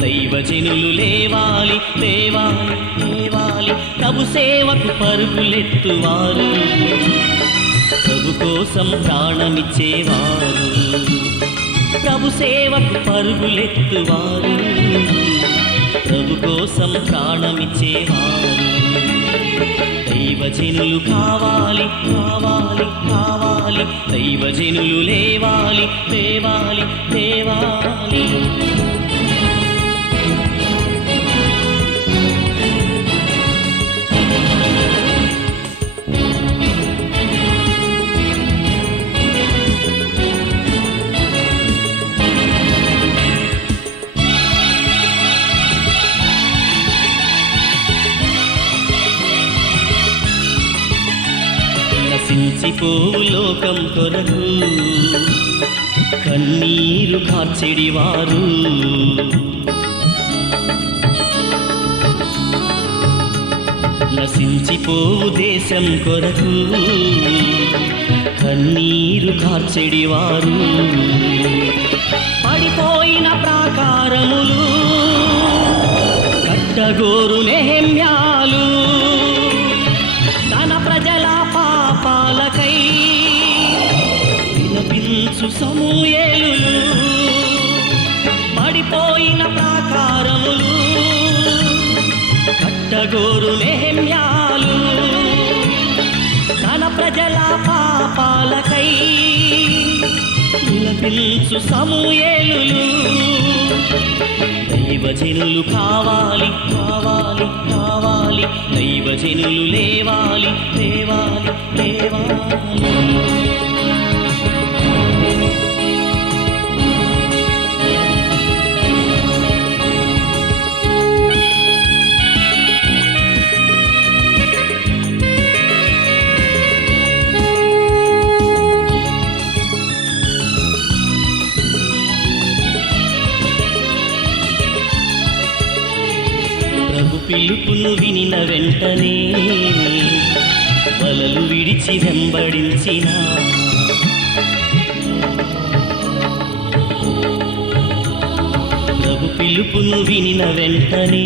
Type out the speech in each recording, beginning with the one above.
దైవజనులు లేవాలి లేవాలి లేవాలి ప్రభు సేవకు పరుగులెత్తువారు ప్రభు కోసం ప్రాణమిచ్చేవారు ప్రభు సేవకు పరుగులెత్తువారు ప్రభు కోసం ప్రాణమిచ్చేవారు దైవజనులు కావాలి కావాలి కావాలి దైవజనులు లేవాలి లేవాలి లేవాలి నశించిపోవు లోకం కొరకు కన్నీరు కార్చెడివారు నశించిపోవు దేశం కొరకు కన్నీరు కార్చెడివారు పడిపోయిన ప్రాకారములు కట్టగోరు నెహెమ్యాలు తన ప్రజల పాపాలకై విలపించు సమూయేలులు పడిపోయిన ప్రాకారములు కట్టగోరు నెహెమ్యాలు తన ప్రజల పాపాలకై విలపించు సమూయేలులు దైవజనులు కావాలి కావాలి కావాలి దైవజనులు లేవాలి లేవాలి లేవాలి పిలుపును వినిన వెంటనే వలలు విడిచి వెంబడించిన ప్రభు పిలుపును వినిన వెంటనే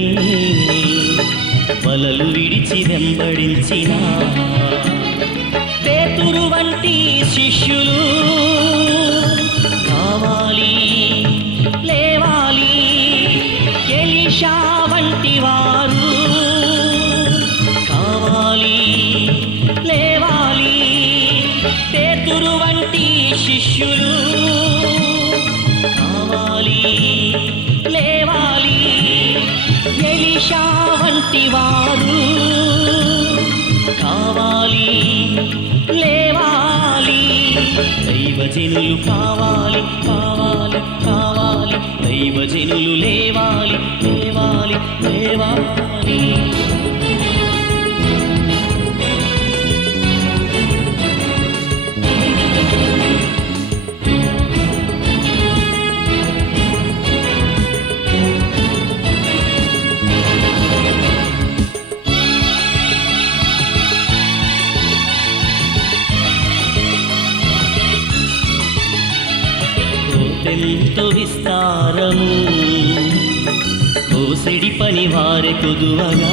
వలలు విడిచి వెంబడించిన పేతురు వంటి శిష్యులు కావాలి లేవాలి ఎలీషా వంటి వారు కావాలి లేవాలి పేతురు వంటి శిష్యులు కావాలి లేవాలి ఎలీషా వంటి వారు కావాలి లేవాలి దైవజనులు కావాలి కావాలి కావాలి దైవజనులు లేవాలి లేవాలి లేవాలి ఎంతో విస్తారము కోసెడి పని వారె కొదువగా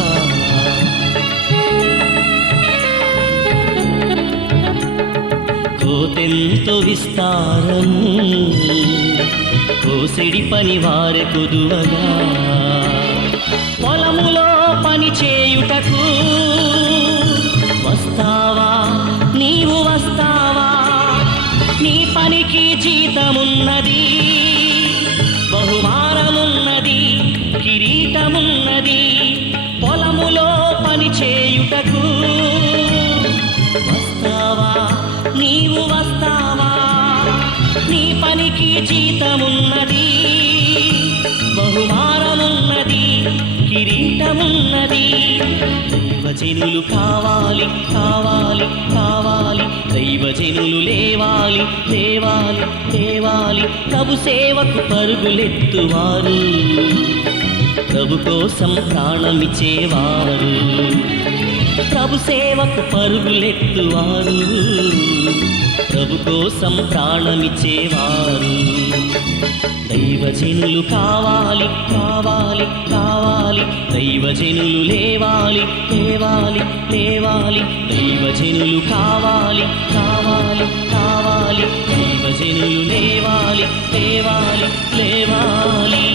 కోతెంతో విస్తారము కోసెడి పని వారె కొదువగా పొలములో పని చేయుటకు వస్తావా నీవు వస్తావా నీ పనికి జీతమున్నది బహుమానమున్నది కిరీటమున్నది పొలములో పని చేయుటకు వస్తావా నీవు వస్తావా నీ పనికి జీతమున్నది బహుమానమున్నది కిరీటమున్నది దైవజనులు కావాలి కావాలి కావాలి దైవజనులు లేవాలి లేవాలి లేవాలి ప్రభు సేవకు పరుగులెత్తువారు ప్రభు కోసం ప్రాణమిచ్చేవారు ప్రభు సేవకు పరుగులెత్తువారు ప్రభు కోసం ప్రాణమిచ్చేవారు దైవజనులు కావాలి కావాలి కావాలి దైవజనులు లేవాలి లేవాలి లేవాలి దైవజనులు కావాలి కావాలి కావాలి దైవజనులు లేవాలి లేవాలి లేవాలి